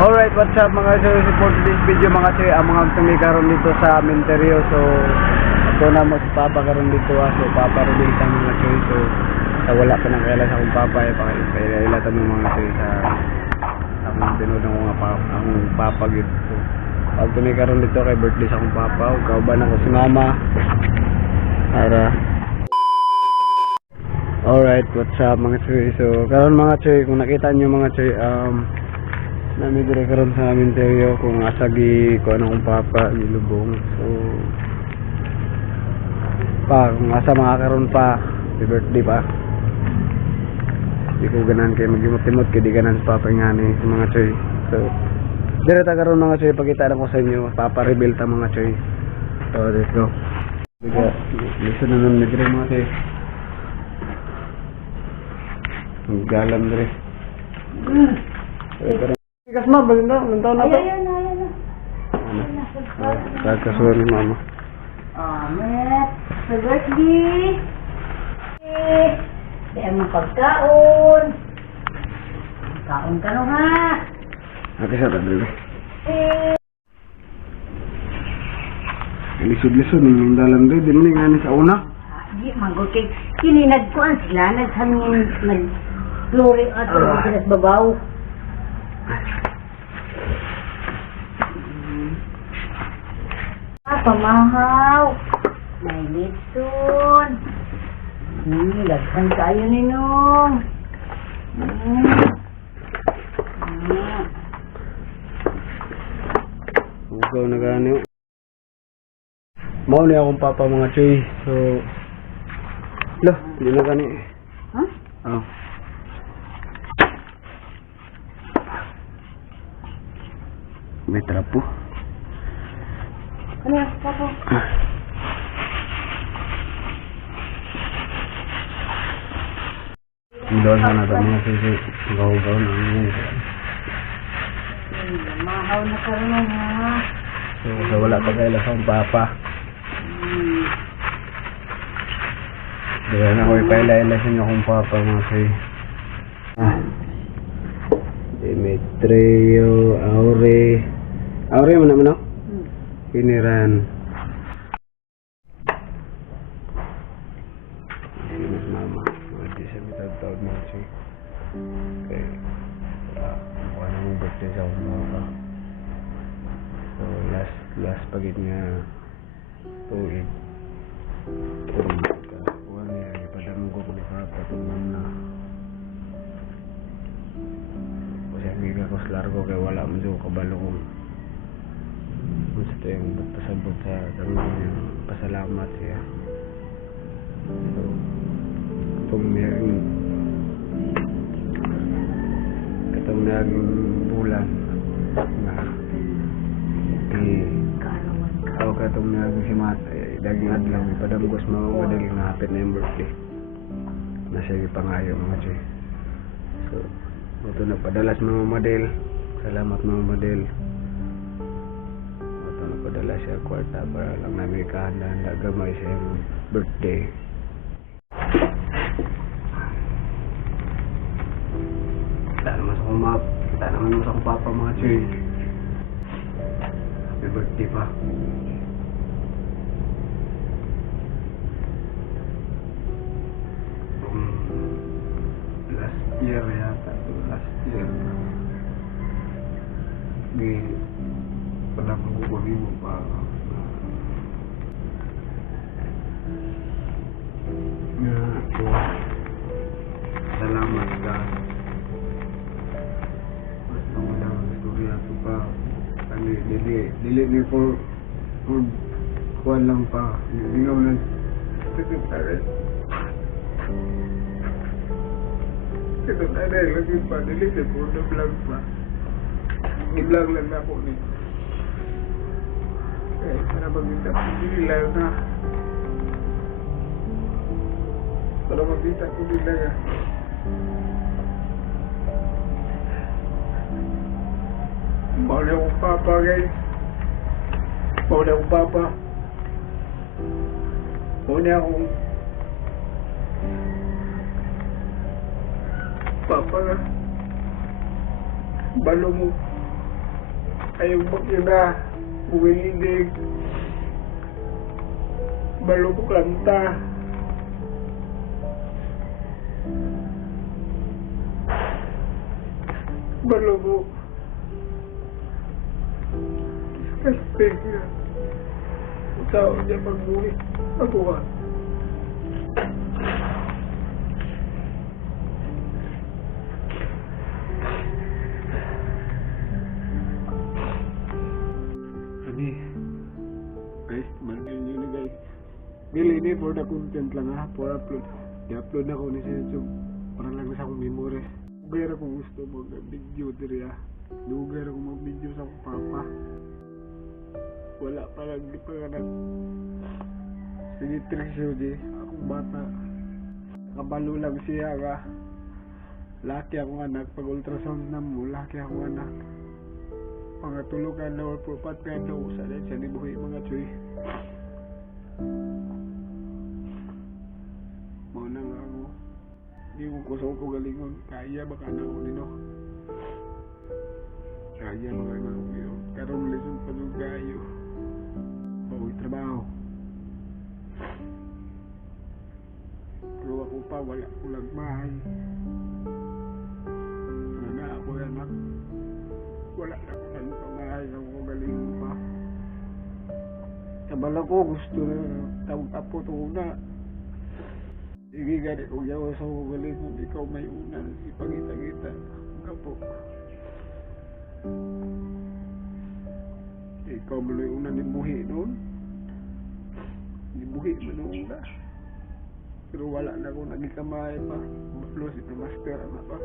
Alright, what's up mga sir? For this video mga sir, ang mga tumikaroon dito sa Minterio. So, ito na mo si Papa karoon dito. So, Papa rin dito mga sir. So, wala pa nang kailan sa akong Papa. Pakilatan mo mga sir sa akong tinudang ko nga akong Papa gitu. So, pag tumikaroon dito kay birthday sa akong Papa, kauban ako si Mama. Para alright, what's up mga sir? So, karon mga sir, kung nakita nyo mga sir, nami dire karon sa Minterio kung asagi ko anong Papa gilubong. So kung asa makakaroon pa si birthday pa, di ko ganan kay magimot-timot kay di ganan sa Papa nga ni mga choy. So dire ta karon mga choy, pagkita lang ko sa inyo Papa reveal ta mga choy. So let's go. Listen na naman dire mga choy. Galam dire. Ikas mo, baganda, nantaw na to. Ayan na. Kakasunod ni Mama. Met, sa birthday. Kaya mong pagkaon. Kaon ka no ha. Ate sa tabi. Lisod-lisod ng dalan doon, din nga ni sa una. Di, magukig. Kininagkuan sila, naghangin, nag-glory at sila sa babaw. Pamahaw. May litson. Lagsan kayo ninong. Ugaw na gani. Mau ni akong Papa mga choy. So lah, hindi na gani. Ha? Oh. May trapo. Ano yan, Papa? Doon sana ito mga sisi. Gaw-gaw na yun. Mahaw na karoon ha. So wala pa kayo lang Papa. Diba na ko ipaila-ilasin akong Papa mga sisi. Demetrio, Aure. Aure mo naman ako? Kiniran. Ini mas Mama. Mati sa mitad-taod mo siya. Okay. Mukha na mong birthday sa akong Papa. So last pagit niya tuig. Kuha niya. Ipadamog ko ni Papa. Tumam na. Kasi ang giga ko sa largo kaya wala mo siya kabalo kong gusto yung pasabot sa mga pasalamat siya. So itong naging bulan na ako katong naging simat daging adlaw ipadamgos mga madaling nahapit na yung birthday na siya ipangayo mga choy. So ito nagpadalas mga model, salamat mga model. Padala siya kwarta para lang namin kahanda gamay siya yung birthday. Kita naman sa akong map. Kita naman sa akong Papa mga choy. Happy birthday pa. Last year yata. Last year. Pernah menghubungi Pak salamat ka mas pangudang istorya ito pa dili ni for kuwan lang pa hindi nga mo sekretary lagi pa dili ni for the vlog pa i-vlog lang na ako ni para magbita ko nila na para magbita ko nila nga mauli akong Papa guys, mauli akong Papa, mauli akong Papa nga balo mo Ayaw bakyo na. Uwilig. Balubok lang ta. Balubok. Kastig na. Tao niya magbuhi. Ako ka. Ani. Guys, managin nyo na guys. Bili ini for the content lang ha. For upload. I-upload na ko ni sa YouTube. Para lang sa akong memories. Lugar ako gusto mag-video diri ha. Lugar ako mag-video sa akong papa. Wala pa lang di pa ka sinitresyo di akong bata. Kabalo lang siya ka. Laki akong anak. Pag ultrasound na mo, laki akong anak. Pangatulukan na or pupat ka na usa din siya nibuhi mga choy. Mauna nga ako. Di mo kusaw ko galingon. Kaya baka na ako nino. Kaya baka na ako nino. Karong lesson pa nung kayo. Bawi trabaho. Pero ako pa wala ko lagmahay. Wala ako anak. Wala na ako nang pamahay. Ako galingon pa. Kabala ko gusto na tawag apo ito na. Sige gani kung yawa sa galingon. Ikaw may una. Ipagita-gita. Kapo. Ikaw mo yung una ni buhi noon. Ni buhi mo noon na. Pero wala na ako naging kamay pa. Balo si master na pa.